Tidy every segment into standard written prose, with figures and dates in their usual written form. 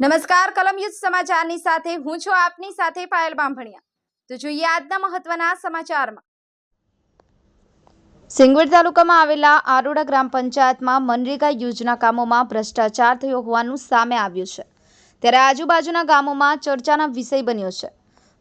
નમસ્કાર કલમ યુદ્ધ સમાચારની સાથે હું છું આપની સાથે પાયલ બામભણિયા। તો જોઈએ આજના મહત્વના સમાચારમાં। સિંગવડ તાલુકામાં આવેલા આરોડા ગ્રામ પંચાયતમાં મનરેગા યોજના કામોમાં ભ્રષ્ટાચાર થયો હોવાનું સામે આવ્યું છે, ત્યારે આજુબાજુના ગામોમાં ચર્ચાનો વિષય બન્યો છે।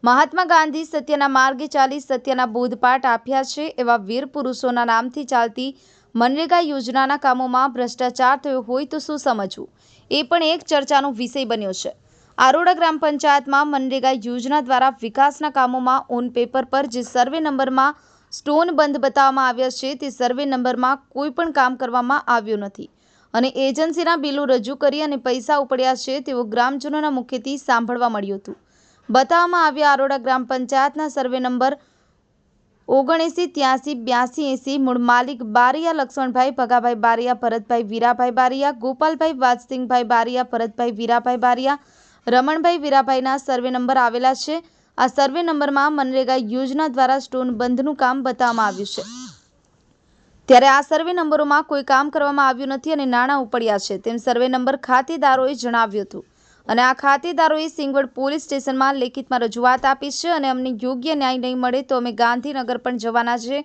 મહાત્મા ગાંધી સત્યના માર્ગે ચાલી સત્યના બોધપાઠ આપ્યા છે એવા વીર પુરુષોના નામથી ચાલતી મનરેગા યોજનાના કામોમાં ભ્રષ્ટાચાર થયો હોય તો શું સમજવું, એ પણ એક ચર્ચાનો વિષય બન્યો છે। આરોડા ગ્રામ પંચાયતમાં મનરેગા યોજના દ્વારા વિકાસના કામોમાં ઓન પેપર પર જે સર્વે નંબરમાં સ્ટોન બંધ બતાવવામાં આવ્યા છે તે સર્વે નંબરમાં કોઈ પણ કામ કરવામાં આવ્યું નથી અને એજન્સીના બિલો રજૂ કરી અને પૈસા ઉપડ્યા છે તેવું ગ્રામજનોના મુખેથી સાંભળવા મળ્યું હતું। બતાવવામાં આવ્યા આરોડા ગ્રામ પંચાયતના સર્વે નંબર 79838280 મૂળ માલિક બારિયા લક્ષ્મણભાઈ ભગાભાઈ બારિયા, ભરતભાઈ વીરાભાઈ બારિયા, ગોપાલભાઈ વાજસિંહભાઈ બારિયા, ભરતભાઈ વીરાભાઈ બારિયા, રમણભાઈ વીરાભાઈના સર્વે નંબર આવેલા છે। આ સર્વે નંબરમાં મનરેગા યોજના દ્વારા સ્ટોન બંધનું કામ બતાવવામાં આવ્યું છે, ત્યારે આ સર્વે નંબરોમાં કોઈ કામ કરવામાં આવ્યું નથી અને નાણાં ઉપડ્યા છે તેમ સર્વે નંબર ખાતેદારોએ જણાવ્યું હતું અને આ ખાતેદારોએ સિંગવડ પોલીસ સ્ટેશનમાં લેખિતમાં રજૂઆત આપી છે અને અમને યોગ્ય ન્યાય નહીં મળે તો અમે ગાંધીનગર પણ જવાના છે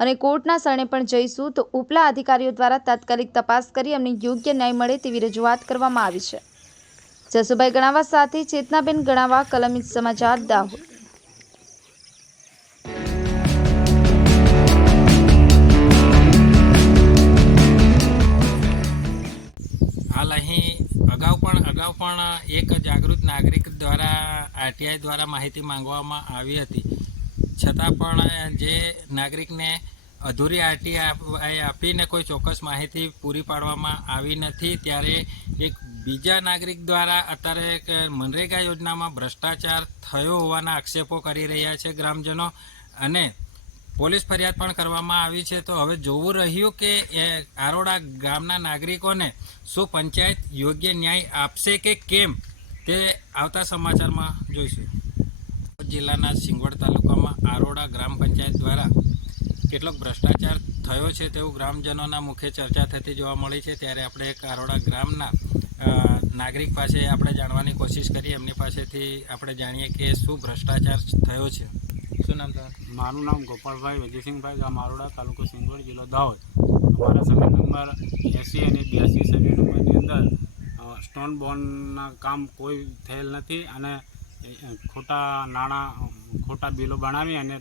અને કોર્ટના શરણે પણ જઈશું, તો ઉપલા અધિકારીઓ દ્વારા તાત્કાલિક તપાસ કરી અમને યોગ્ય ન્યાય મળે તેવી રજૂઆત કરવામાં આવી છે। જસુભાઈ ગણાવા સાથે ચેતનાબેન ગણાવા, કલમ યુદ્ધ સમાચાર, દાહોદ। હાલ અહીં અગાઉ પણ એક જાગૃત નાગરિક દ્વારા આરટીઆઈ દ્વારા માહિતી માંગવામાં આવી હતી, છતાં પણ જે નાગરિકને અધૂરી આરટીઆઈ આપીને કોઈ ચોક્કસ માહિતી પૂરી પાડવામાં આવી નથી, ત્યારે એક બીજા નાગરિક દ્વારા અત્યારે મનરેગા યોજનામાં ભ્રષ્ટાચાર થયો હોવાના આક્ષેપો કરી રહ્યા છે ગ્રામજનો અને પોલીસ ફરિયાદ પણ કરવામાં આવી છે। તો હવે જોવું રહ્યું કે આરોડા ગામના નાગરિકોને શું પંચાયત યોગ્ય ન્યાય આપશે કે કેમ, તે આવતા સમાચારમાં જોઈશું। જિલ્લાના સિંગવડ તાલુકામાં આરોડા ગ્રામ પંચાયત દ્વારા કેટલોક ભ્રષ્ટાચાર થયો છે તેવું ગ્રામજનોના મુખ્ય ચર્ચા થતી જોવા મળી છે, ત્યારે આપણે એક આરોડા ગ્રામના નાગરિક પાસે આપણે જાણવાની કોશિશ કરી, એમની પાસેથી આપણે જાણીએ કે શું ભ્રષ્ટાચાર થયો છે। શું નામ તમારું? મારું નામ ગોપાલભાઈ વજીસિંહભાઈ, ગામ આરોડા, તાલુકો સિંગવડ, જિલ્લો દાહોદ। અમારા સર્વે નંબર 80 અને 82 સર્વે નંબરની અંદર સ્ટોન બોન્ડના કામ કોઈ થયેલ નથી અને ખોટા બિલો બનાવી અને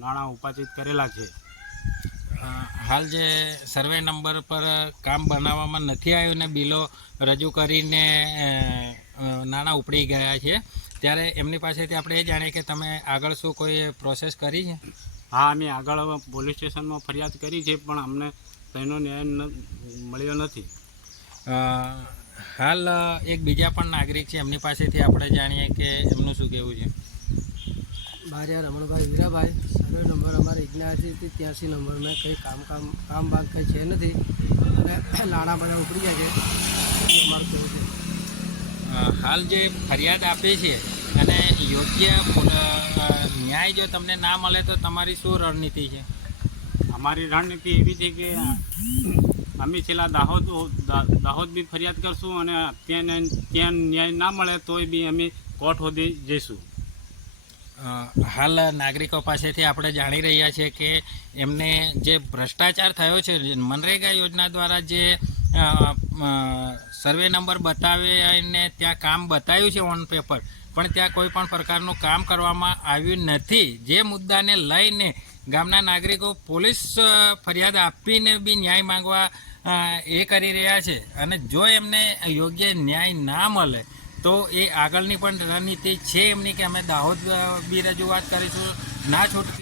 નાણાં ઉપાર્જિત કરેલા છે। હાલ જે સર્વે નંબર પર કામ બનાવવામાં નથી આવ્યું ને બિલો રજૂ કરીને નાણાં ઉપડી ગયા છે, ત્યારે એમની પાસેથી આપણે એ જાણીએ કે તમે આગળ શું કોઈ પ્રોસેસ કરી છે? હા, અમે આગળ પોલીસ સ્ટેશનમાં ફરિયાદ કરી છે પણ અમને તેનો ન્યાય મળ્યો નથી। હાલ એક બીજા પણ નાગરિક છે, એમની પાસેથી આપણે જાણીએ કે એમનું શું કહેવું છે। બારિયા રમણભાઈ વીરાભાઈ, સર્વે નંબર અમારે 7983 નંબર મેં કંઈ કામ બાદ કંઈ છે નથી અને નાણાં બધા ઉપડી જાય છે, અમારું કહેવું છે। હાલ જે ફરિયાદ આપી છે અને યોગ્ય ન્યાય જો તમને ના મળે તો તમારી શું રણનીતિ છે? અમારી રણનીતિ એવી છે કે અમે છેલ્લા દાહોદ બી ફરિયાદ કરશું અને ત્યાં ન્યાય ના મળે તોય બી અમે કોર્ટ સુધી જઈશું। હાલ નાગરિકો પાસેથી આપણે જાણી રહ્યા છીએ કે એમને જે ભ્રષ્ટાચાર થયો છે મનરેગા યોજના દ્વારા જે સર્વે નંબર બતાવીને ત્યાં કામ બતાવ્યું છે ઓન પેપર, પણ ત્યાં કોઈ પણ પ્રકારનું કામ કરવામાં આવ્યું નથી, જે મુદ્દાને લઈને ગામના નાગરિકો પોલીસ ફરિયાદ આપીને બી ન્યાય માંગવા એ કરી રહ્યા છે અને જો એમને યોગ્ય ન્યાય ના મળે તો એ આગળની પણ રણનીતિ છે એમની કે અમે દાહોદ બી રજૂઆત કરીશું, ના છૂટકે